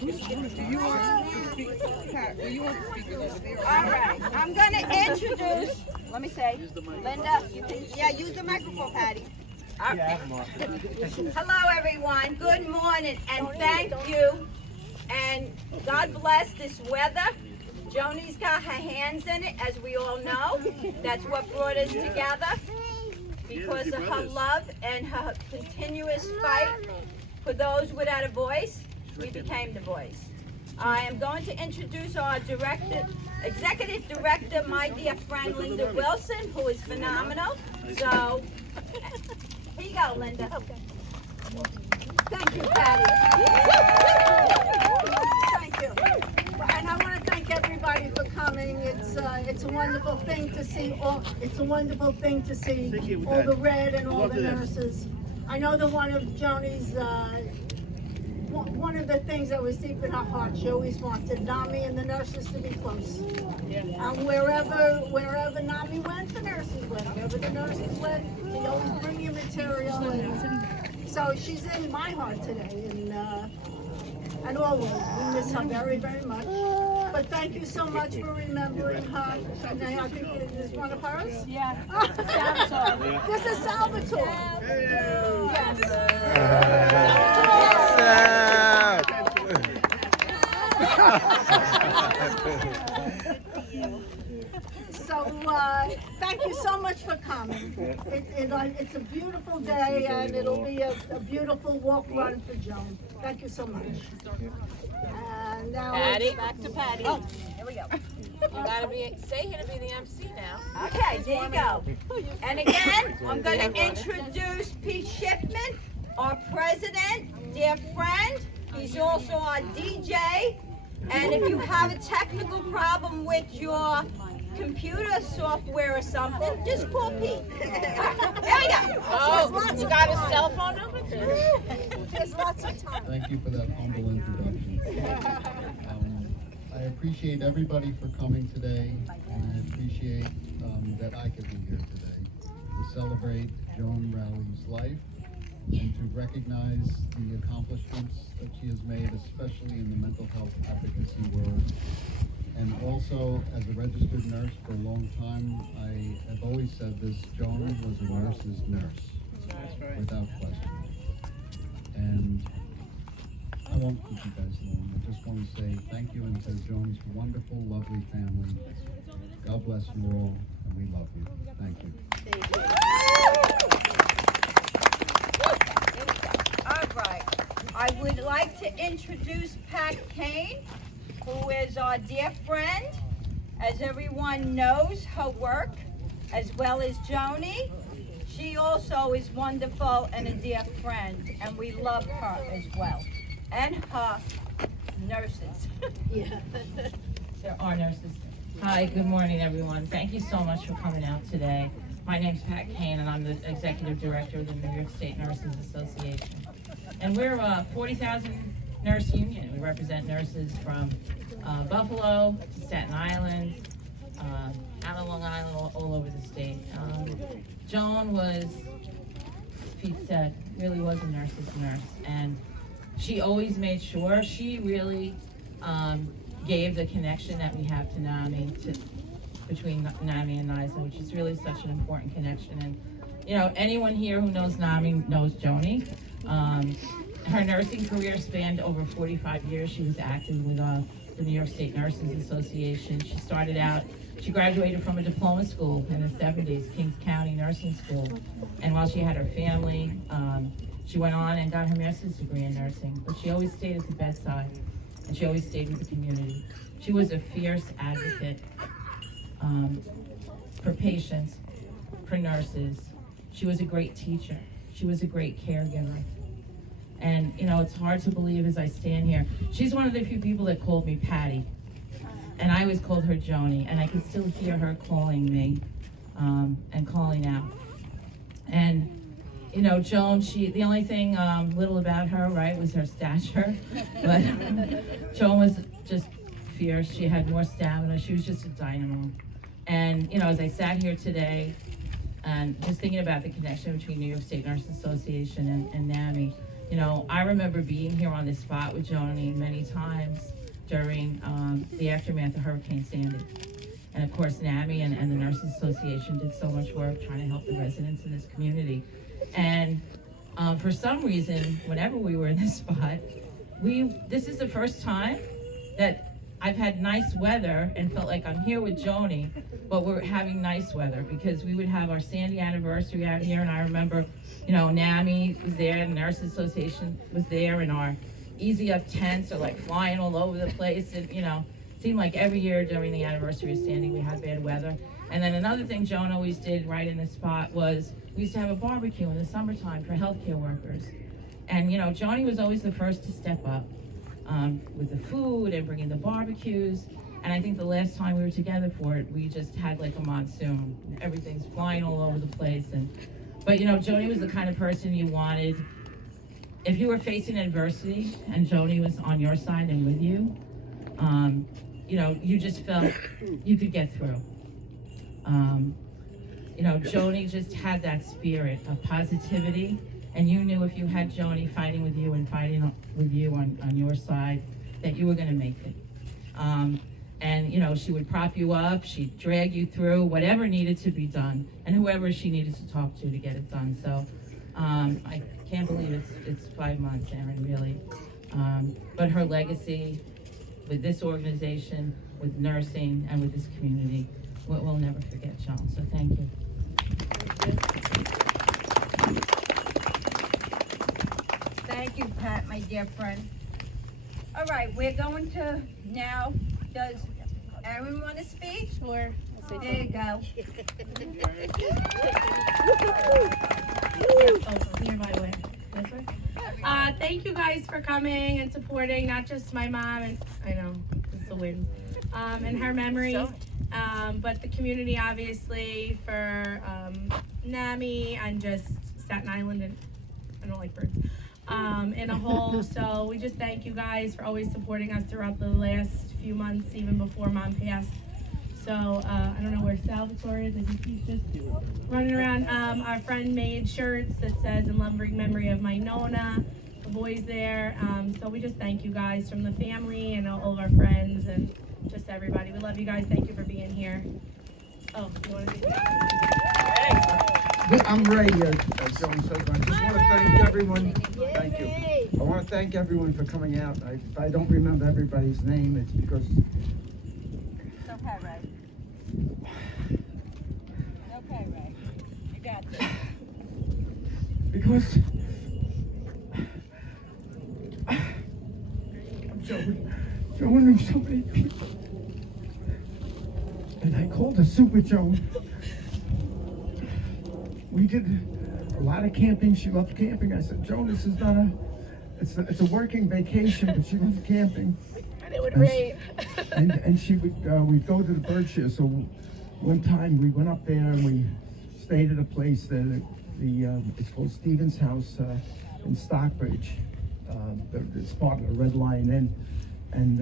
All right, I'm gonna introduce, let me say, Linda, use the microphone, Patty. Hello, everyone. Good morning, and thank you. And God bless this weather. Joni's got her hands in it, as we all know. That's what brought us together. Because of her love and her continuous fight for those without a voice, we became the voice. I am going to introduce our executive director, my dear friend Linda Wilson, who is phenomenal. So, here you go, Linda. Thank you, Patty. Thank you. And I want to thank everybody for coming. It's a wonderful thing to see all. It's a wonderful thing to see all the red and all the nurses. I know that one of Joni's one of the things that was deep in her heart, she always wanted NAMI and the nurses to be close. And wherever NAMI went, the nurses went. Wherever the nurses went, they always bring you material. And so she's in my heart today, and always we miss her very, very much. But thank you so much for remembering her. And I think this is one of hers. Yeah, Salvatore. This is Salvatore. Yes. So thank you so much for coming. It's a beautiful day, and it'll be a beautiful walk run for Joan. Thank you so much. And now Patty, back to Patty. Oh, here we go. You gotta stay here to be the MC now. Okay, there you go. And again, I'm going to introduce Pete Shipman, our president, dear friend. He's also our DJ. And if you have a technical problem with your computer software or something, just call Pete. There we go. Oh, you got his cell phone number? there's lots of time. Thank you for that humble introduction. I appreciate everybody for coming today, and I appreciate that I could be here today to celebrate Joan Rowley's life and to recognize the accomplishments that she has made, especially in the mental health advocacy world. And also, as a registered nurse for a long time, I have always said this: Joan was a nurse's nurse, without question. And I won't keep you guys long. I just want to say thank you, and to Joan's wonderful, lovely family. God bless you all, and we love you. Thank you. All right. I would like to introduce Pat Caine, who is our dear friend. As everyone knows her work, as well as Joni. She also is wonderful and a dear friend, and we love her as well. And her nurses. Yeah. There are nurses. Hi, good morning, everyone. Thank you so much for coming out today. My name's Pat Caine, and I'm the executive director of the New York State Nurses Association. And we're a 40,000 nurse union. We represent nurses from Buffalo to Staten Island, out of Long Island, all over the state. Joan was, Pete said, really was a nurse's nurse, and she always made sure, she really gave the connection that we have to NAMI, between NAMI and NYSA, which is really such an important connection. And you know, anyone here who knows NAMI knows Joni. Her nursing career spanned over 45 years. She was active with the New York State Nurses Association. She started out, she graduated from a diploma school in the 70s, Kings County Nursing School. And while she had her family, she went on and got her master's degree in nursing. But she always stayed at the bedside, and she always stayed with the community. She was a fierce advocate for patients, for nurses. She was a great teacher. She was a great caregiver. And you know, it's hard to believe as I stand here. She's one of the few people that called me Patty. And I always called her Joni, and I can still hear her calling me and calling out. And you know, Joan, the only thing little about her, right, was her stature. But Joan was just fierce. She had more stamina. She was just a dynamo. And you know, as I sat here today and just thinking about the connection between New York State Nurses Association and NAMI, You know, I remember being here on this spot with Joni many times during the aftermath of Hurricane Sandy. And of course, NAMI and the Nurses Association did so much work trying to help the residents in this community. And for some reason, whenever we were in this spot, this is the first time that I've had nice weather and felt like I'm here with Joni, but we're having nice weather, because we would have our Sandy anniversary out here, and I remember, you know, NAMI was there, the Nurses Association was there, and our Easy Up tents are like flying all over the place, and you know, it seemed like every year during the anniversary of Sandy we had bad weather. And then another thing Joan always did right in this spot was we used to have a barbecue in the summertime for healthcare workers. And you know, Joni was always the first to step up with the food and bringing the barbecues. And I think the last time we were together for it, we just had like a monsoon. Everything's flying all over the place. But you know, Joni was the kind of person you wanted. If you were facing adversity and Joni was on your side and with you, you know, you just felt you could get through. You know, Joni just had that spirit of positivity, and you knew if you had Joni fighting with you and fighting with you on your side, that you were going to make it. And you know, she would prop you up, she'd drag you through whatever needed to be done, and whoever she needed to talk to get it done. So I can't believe it's 5 months, Aaron, really. But her legacy with this organization, with nursing, and with this community, we'll never forget, Joan. So thank you. Thank you, Pat, my dear friend. All right, we're going to now, does Aaron want to speak? Sure. There you go. Nearby way. This way? Thank you guys for coming and supporting not just my mom, and I know it's the wind, and her memory, but the community, obviously, for NAMI and just Staten Island, and I don't like birds, in a whole. So we just thank you guys for always supporting us throughout the last few months, even before Mom passed. So I don't know where Salvatore is. I think he's just running around. Our friend made shirts that says "In loving memory of my Nona." The boys there. So we just thank you guys from the family and all of our friends and just everybody. We love you guys. Thank you for being here. Oh, you want to do that? I'm Ray, as Joan said. I just want to thank everyone. Thank you. I want to thank everyone for coming out. If I don't remember everybody's name, it's because. It's okay, Ray. Okay, Ray. You got this. Because Joan knew so many people, and I called her Super Joan. We did a lot of camping. She loved camping. I said, Joan, this is not it's a working vacation, but she loved camping. And it would rain. And she would we'd go to the Berkshire. So one time we went up there and we stayed at a place that it's called Stevens House in Stockbridge. It's part of the Red Lion Inn, and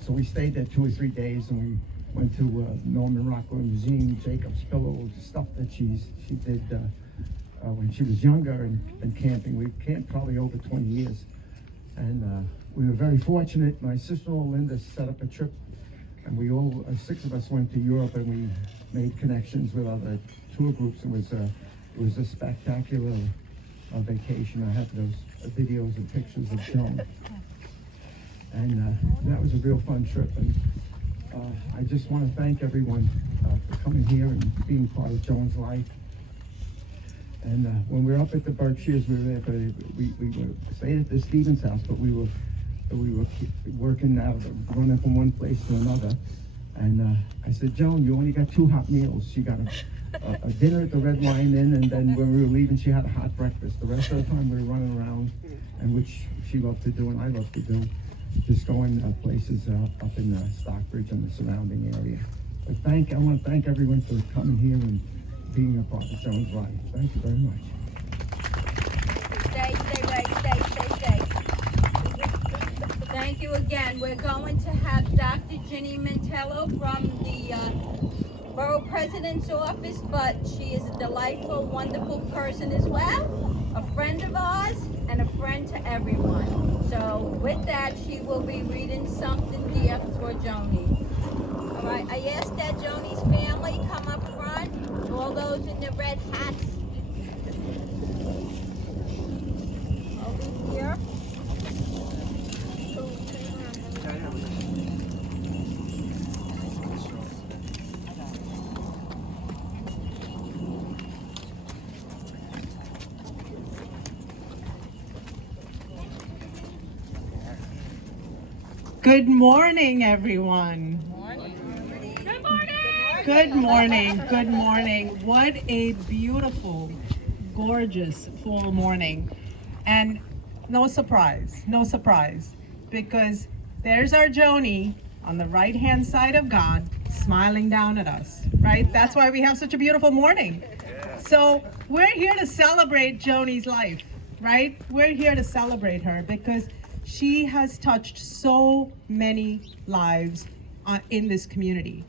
so we stayed there 2 or 3 days, and we went to Norman Rockwell Museum, Jacob's Pillow, stuff that she did when she was younger, and camping. We camped probably over 20 years, and we were very fortunate. My sister-in-law Linda set up a trip, and we all 6 of us went to Europe, and we made connections with other tour groups. It was a spectacular vacation. I have those videos and pictures of Joan, and that was a real fun trip. And I just want to thank everyone for coming here and being part of Joan's life. And when we were up at the Berkshires, we were there we stayed at the Stevens house, but we were working out, running from one place to another. And I said, Joan, you only got 2 hot meals. She got a dinner at the Red Lion Inn, and then when we were leaving, she had a hot breakfast. The rest of the time we were running around, and which she loved to do and I loved to do, just going places up in Stockbridge and the surrounding area. But I want to thank everyone for coming here and being a part of Joan's life. Thank you very much. Stay, Ray, stay. Thank you again. We're going to have Dr. Ginny Mantello from the Borough President's office, but she is a delightful, wonderful person as well. a friend of ours and a friend to everyone. So with that, she will be reading something dear for Joni. All right, I ask that Joni's family come up front, all those in the red hats. Over here. Good morning, everyone. Good morning. Good morning. What a beautiful, gorgeous fall morning. And no surprise, because there's our Joni on the right-hand side of God smiling down at us, right? That's why we have such a beautiful morning. So we're here to celebrate Joni's life, right? We're here to celebrate her because she has touched so many lives in this community.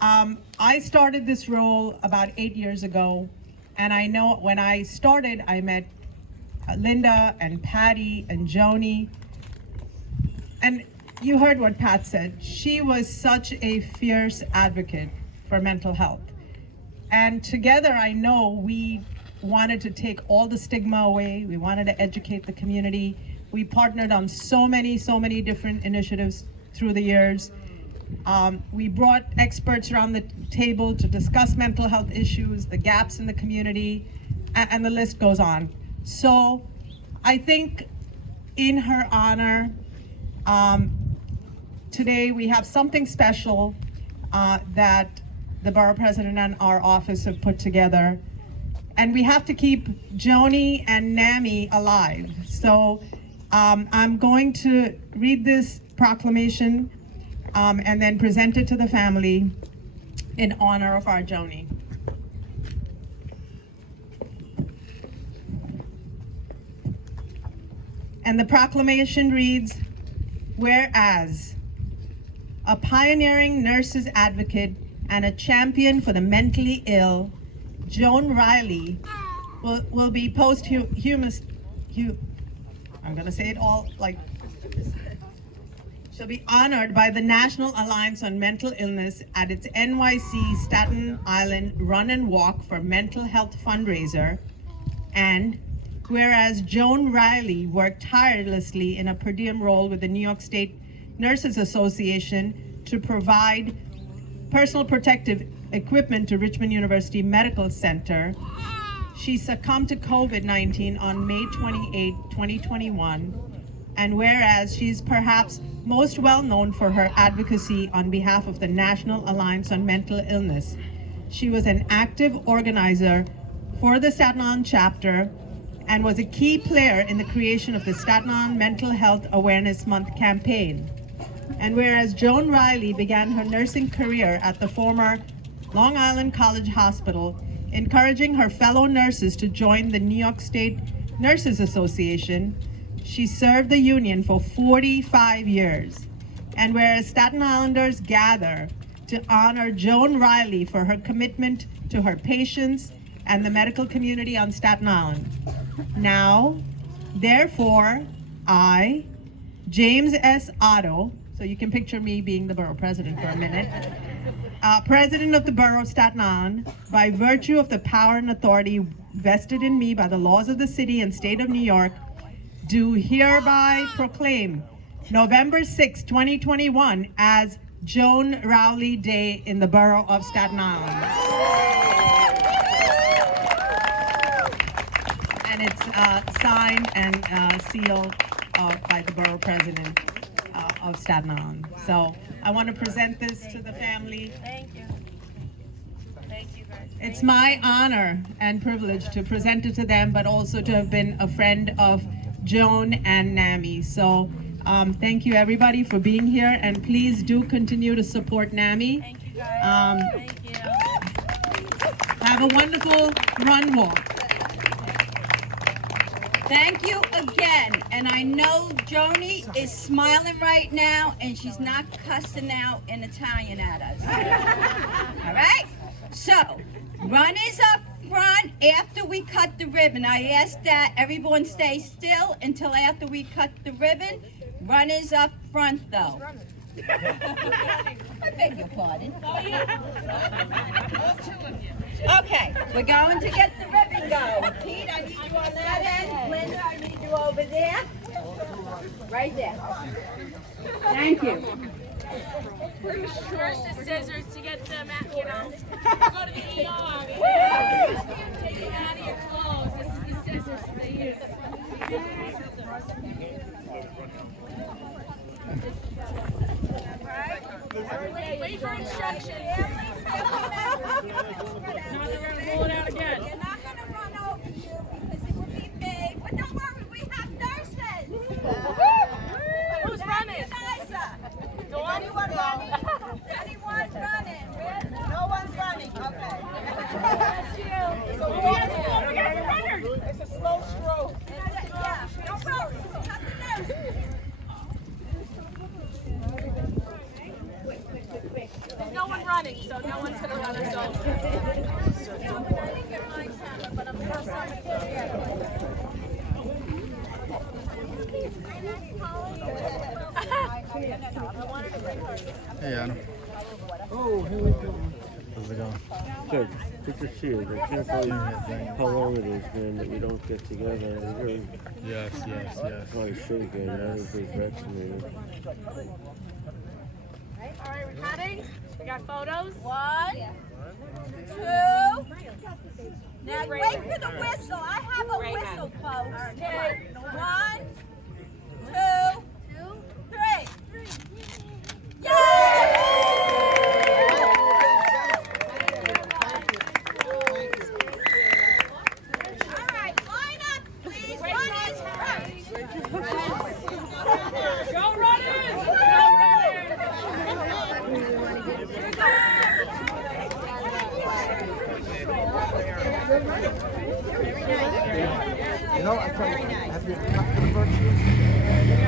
I started this role about 8 years ago, and I know when I started, I met Linda and Patty and Joni, and you heard what Pat said. She was such a fierce advocate for mental health. And together, I know we wanted to take all the stigma away. We wanted to educate the community. We partnered on so many different initiatives through the years. We brought experts around the table to discuss mental health issues, the gaps in the community, and the list goes on. So I think in her honor, today we have something special that the borough president and our office have put together. And we have to keep Joni and NAMI alive. So I'm going to read this proclamation and then present it to the family in honor of our Joni. And the proclamation reads, whereas a pioneering nurses advocate and a champion for the mentally ill, Joan Rowley will be I'm gonna say it all like, she'll be honored by the National Alliance on Mental Illness at its NYC Staten Island Run and Walk for Mental Health fundraiser. And whereas Joan Rowley worked tirelessly in a per diem role with the New York State Nurses Association to provide personal protective equipment to Richmond University Medical Center, she succumbed to COVID-19 on May 28, 2021. And whereas she's perhaps most well known for her advocacy on behalf of the National Alliance on Mental Illness, she was an active organizer for the Staten Island chapter and was a key player in the creation of the Staten Island Mental Health Awareness Month campaign. And whereas Joan Rowley began her nursing career at the former Long Island College Hospital, encouraging her fellow nurses to join the New York State Nurses Association, she served the union for 45 years. And whereas Staten Islanders gather to honor Joan Rowley for her commitment to her patients and the medical community on Staten Island. Now, therefore, I, James S. Otto, so you can picture me being the borough president for a minute, President of the Borough of Staten Island, by virtue of the power and authority vested in me by the laws of the city and state of New York, do hereby proclaim November 6, 2021 as Joan Rowley Day in the Borough of Staten Island. And it's signed and sealed by the Borough President of Staten Island. So I want to present this to the family. Thank you. Thank you guys. It's my honor and privilege to present it to them, but also to have been a friend of Joan and NAMI. So thank you everybody for being here, and please do continue to support NAMI. Thank you guys. Thank you. Have a wonderful run walk. Thank you again. And I know Joni is smiling right now and she's not cussing out in Italian at us. All right? So, runners up front after we cut the ribbon. I ask that everyone stay still until after we cut the ribbon. Runners up front, though. I beg your pardon. Okay, we're going to get the ribbon going. Pete, I need you on that end. Linda, I need you over there. Right there. Thank you. First the scissors to get them at, you know. Go to the ER. Take it out of your clothes. This is the scissors they use. Wait for instructions. Now they're going to roll it out again. You're not going to run over you because it will be big. But don't worry, we have nurses. Who's running? Dawn? Anyone running? Anyone's running? No one's running. Okay. So we have to run. It's a slow stroke. Yeah. Don't worry. Have the nurses. There's no one running, so no one's going to run us over. Hey, Anna. How's it going? Good. Good to see you. I can't believe how long it is, man, that we don't get together. I really Yes. probably should get. Everybody's vaccinated. All right, we're cutting. We got photos. 1, 2. Now wait for the whistle. I have a whistle, folks. 1, 2, 3. Yay! All right, line up, please. Runners first. Go runners! Go You know, I tell you, have you cut the virtues?